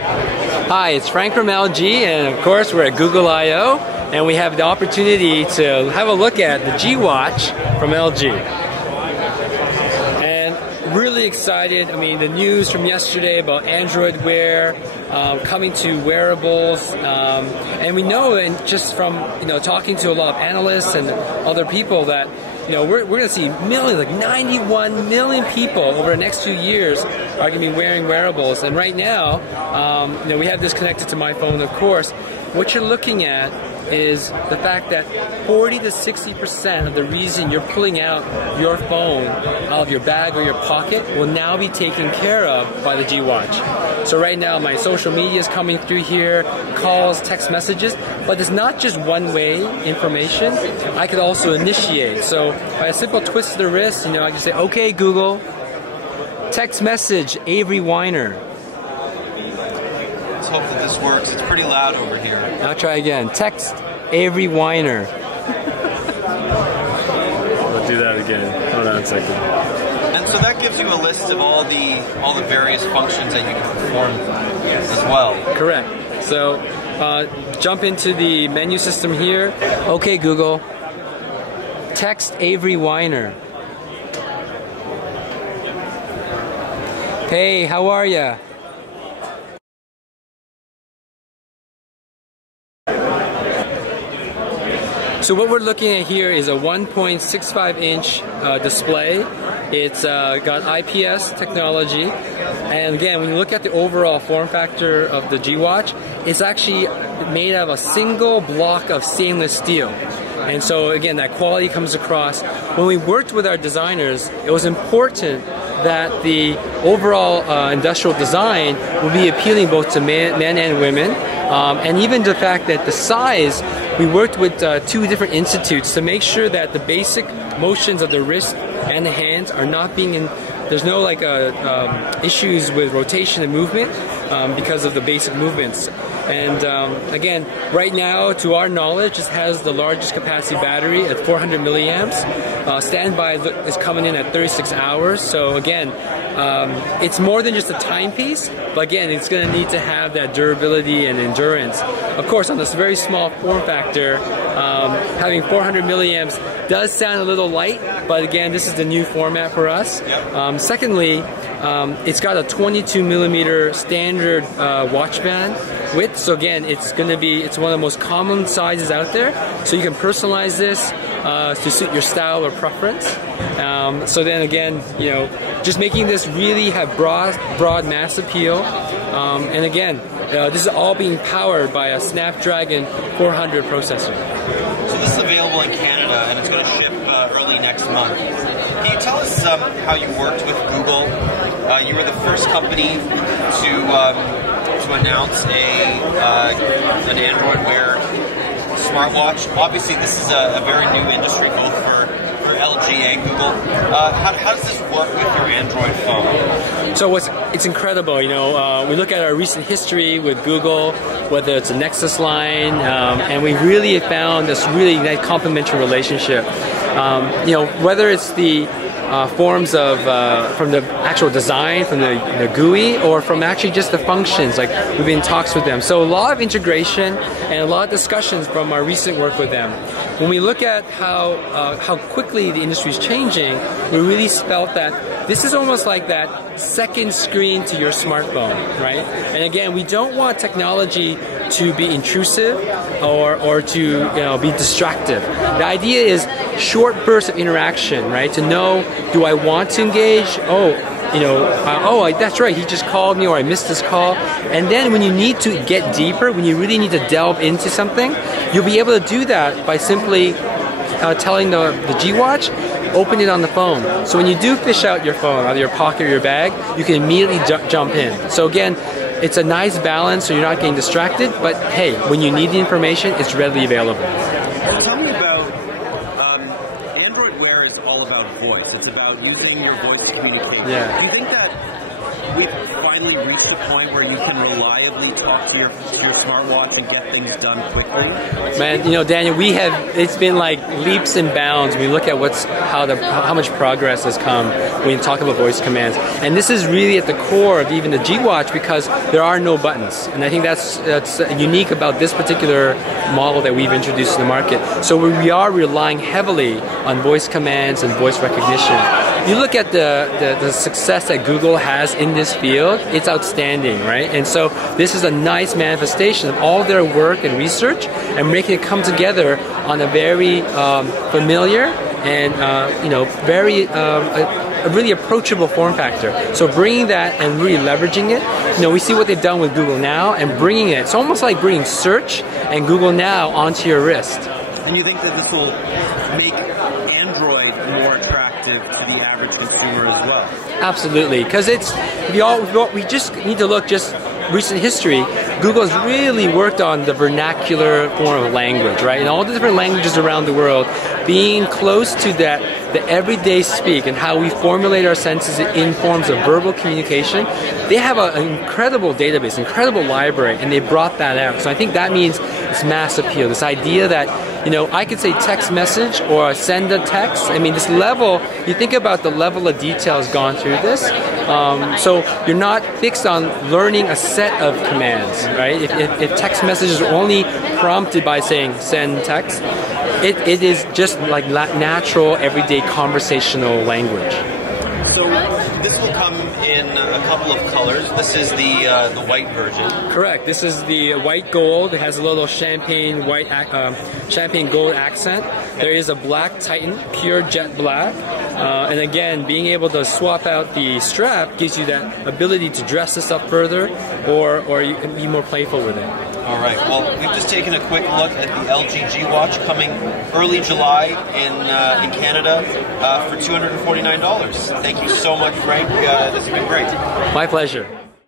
Hi, it's Frank from LG, and of course we're at Google I/O, and we have the opportunity to have a look at the G Watch from LG. And really excited. I mean, the news from yesterday about Android Wear coming to wearables, and we know, and just from talking to a lot of analysts and other people, that we're going to see millions, like 91 million people over the next few years are going to be wearing wearables. And right now, we have this connected to my phone, of course. What you're looking at is the fact that 40 to 60% of the reason you're pulling out your phone out of your bag or your pocket will now be taken care of by the G Watch. So right now my social media is coming through here, calls, text messages, but it's not just one-way information. I could also initiate. So by a simple twist of the wrist, I can say, okay Google, text message Avery Weiner. Let's hope that this works. It's pretty loud over here. I'll try again. Text Avery Weiner. I'll do that again. Hold on a second. And so that gives you a list of all the various functions that you can perform as well. Correct. So jump into the menu system here. Okay Google, text Avery Weiner. Hey, how are ya? So what we're looking at here is a 1.65-inch display. It's got IPS technology, and again, when you look at the overall form factor of the G Watch, it's actually made out of a single block of stainless steel. And so again, that quality comes across. When we worked with our designers, it was important that the overall industrial design will be appealing both to men and women, and even the fact that the size, we worked with two different institutes to make sure that the basic motions of the wrist and the hands are not being there's no issues with rotation and movement because of the basic movements. And again, right now, to our knowledge, this has the largest capacity battery at 400 milliamps. Standby is coming in at 36 hours. So again, it's more than just a timepiece, but again, it's going to need to have that durability and endurance. Of course, on this very small form factor, having 400 milliamps does sound a little light, but again, this is the new format for us. Secondly, it's got a 22 millimeter standard watch band width. So again, it's one of the most common sizes out there. So you can personalize this to suit your style or preference. So then again, just making this really have broad mass appeal. And again, this is all being powered by a Snapdragon 400 processor. So this is available in Canada, and it's going to ship early next month. Can you tell us how you worked with Google? You were the first company to announce an Android Wear smartwatch. Obviously, this is a very new industry, both for LG and Google. How does this work with your Android phone? So it's incredible. We look at our recent history with Google, whether it's the Nexus line, and we really have found this really nice complementary relationship. Whether it's the forms of from the actual design, from the GUI, or from actually just the functions, like we've been in talks with them. So a lot of integration and a lot of discussions from our recent work with them. When we look at how quickly the industry is changing, we really felt that this is almost like that second screen to your smartphone, right? And again, we don't want technology to be intrusive or to be distractive. The idea is short bursts of interaction, right? To know, do I want to engage? Oh, that's right, he just called me, or I missed this call. And then when you need to get deeper, when you really need to delve into something, you'll be able to do that by simply telling the G Watch, open it on the phone. So when you do fish out your phone out of your pocket or your bag, you can immediately jump in. So again, it's a nice balance so you're not getting distracted, but hey, when you need the information, it's readily available. Tell me about, Android Wear is all about voice. It's about using your voice to communicate. Yeah. Do you think that we've finally reached a point where you can rely reliably talk to your smartwatch and get things done quickly? Man, Daniel, it's been like leaps and bounds. We look at how much progress has come when you talk about voice commands. And this is really at the core of even the G Watch because there are no buttons. And I think that's unique about this particular model that we've introduced to the market. So we are relying heavily on voice commands and voice recognition. You look at the success that Google has in this field, it's outstanding, right? And so this is a nice manifestation of all their work and research and making it come together on a very familiar and very a really approachable form factor. So bringing that and really leveraging it, we see what they've done with Google Now and bringing it. It's almost like bringing Search and Google Now onto your wrist. And you think that this will make Android more attractive to the average consumer as well? Absolutely, because we just need to look just recent history. Google has really worked on the vernacular form of language, right? And all the different languages around the world, being close to the everyday speak and how we formulate our sentences in forms of verbal communication. They have an incredible database, incredible library, and they brought that out. So I think that means it's mass appeal. This idea that I could say text message or send a text. I mean, this level, you think about the level of detail has gone through this. So you're not fixed on learning a set of commands, right? If text message is only prompted by saying send text, it is just like natural, everyday conversational language. So this will come in a couple of colors. This is the white version. Correct. This is the white gold. It has a little champagne gold accent. There is a black Titan, pure jet black. And again, being able to swap out the strap gives you that ability to dress this up further, or you can be more playful with it. All right. Well, we've just taken a quick look at the LG G Watch coming early July in Canada for $249. Thank you so much, Frank. This has been great. My pleasure.